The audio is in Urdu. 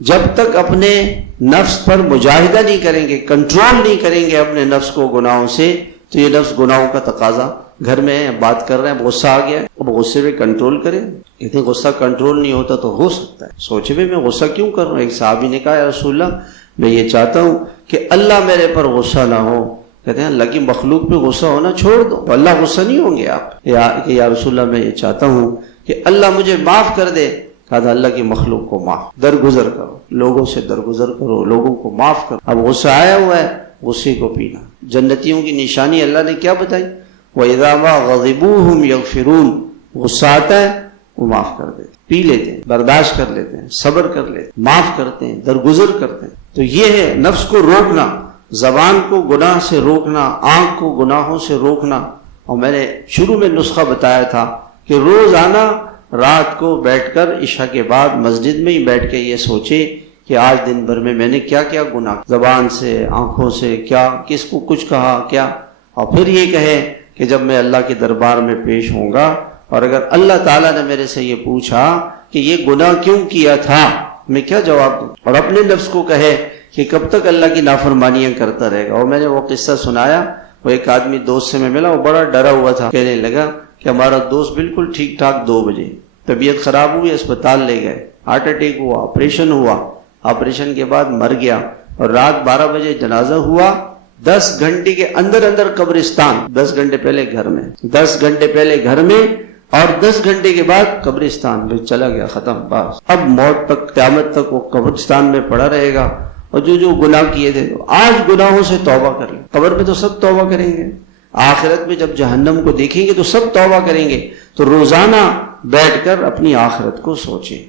جب تک اپنے نفس پر مجاہدہ نہیں کریں گے، کنٹرول نہیں کریں گے اپنے نفس کو گناہوں سے، تو یہ نفس گناہوں کا تقاضا، گھر میں بات کر رہے ہیں، غصہ آ گیا، اب غصے پہ کنٹرول کریں، اتنے غصہ کنٹرول نہیں ہوتا تو ہو سکتا ہے سوچے بھی میں غصہ کیوں کر رہا ہوں۔ ایک صحابی نے کہا یا رسول اللہ میں یہ چاہتا ہوں کہ اللہ میرے پر غصہ نہ ہو۔ کہتے ہیں اللہ کی مخلوق پہ غصہ ہونا چھوڑ دو، تو اللہ غصہ نہیں ہوں گے آپ؟ یا رسول اللہ میں یہ چاہتا ہوں کہ اللہ مجھے معاف کر دے۔ کہا تھا اللہ کی مخلوق کو معاف، درگزر کرو، لوگوں سے درگزر کرو، لوگوں کو معاف کرو۔ اب غصہ آیا ہوا ہے، غصے کو پینا۔ جنتیوں کی نشانی اللہ نے کیا بتائی؟ وَإِذَا مَا غَضِبُوا هُمْ يَغْفِرُونَ، غصہ آتا ہے وہ معاف کر دیتے، پی لیتے ہیں، برداشت کر لیتے ہیں، صبر کر لیتے ہیں، معاف کرتے ہیں، درگزر کرتے ہیں۔ تو یہ ہے نفس کو روکنا، زبان کو گناہ سے روکنا، آنکھ کو گناہوں سے روکنا۔ اور میں نے شروع میں نسخہ بتایا تھا کہ روزانہ رات کو بیٹھ کر عشاء کے بعد مسجد میں ہی بیٹھ کے یہ سوچے کہ آج دن بھر میں نے کیا کیا گناہ، زبان سے، آنکھوں سے، کیا کس کو کچھ کہا کیا، اور پھر یہ کہے کہ جب میں اللہ کے دربار میں پیش ہوں گا اور اگر اللہ تعالیٰ نے میرے سے یہ پوچھا کہ یہ گناہ کیوں کیا تھا، میں کیا جواب دوں؟ اور اپنے نفس کو کہے کہ کب تک اللہ کی نافرمانیاں کرتا رہے گا۔ اور میں نے وہ قصہ سنایا، وہ ایک آدمی دوست سے میں ملا، وہ بڑا ڈرا ہوا تھا، کہنے لگا کہ ہمارا دوست بالکل ٹھیک ٹھاک 2 بجے طبیعت خراب ہوئی، اسپتال لے گئے، ہارٹ اٹیک ہوا، آپریشن ہوا، آپریشن کے بعد مر گیا، اور رات 12 بجے جنازہ ہوا، 10 گھنٹے کے اندر اندر قبرستان، 10 گھنٹے پہلے گھر میں، 10 گھنٹے پہلے گھر میں، اور 10 گھنٹے کے بعد قبرستان میں چلا گیا، ختم، بس اب موت تک، قیامت تک وہ قبرستان میں پڑا رہے گا۔ اور جو گناہ کیے تھے آج گناہوں سے توبہ کر لیں، قبر میں تو سب توبہ کریں گے، آخرت میں جب جہنم کو دیکھیں گے تو سب توبہ کریں گے۔ تو روزانہ بیٹھ کر اپنی آخرت کو سوچیں۔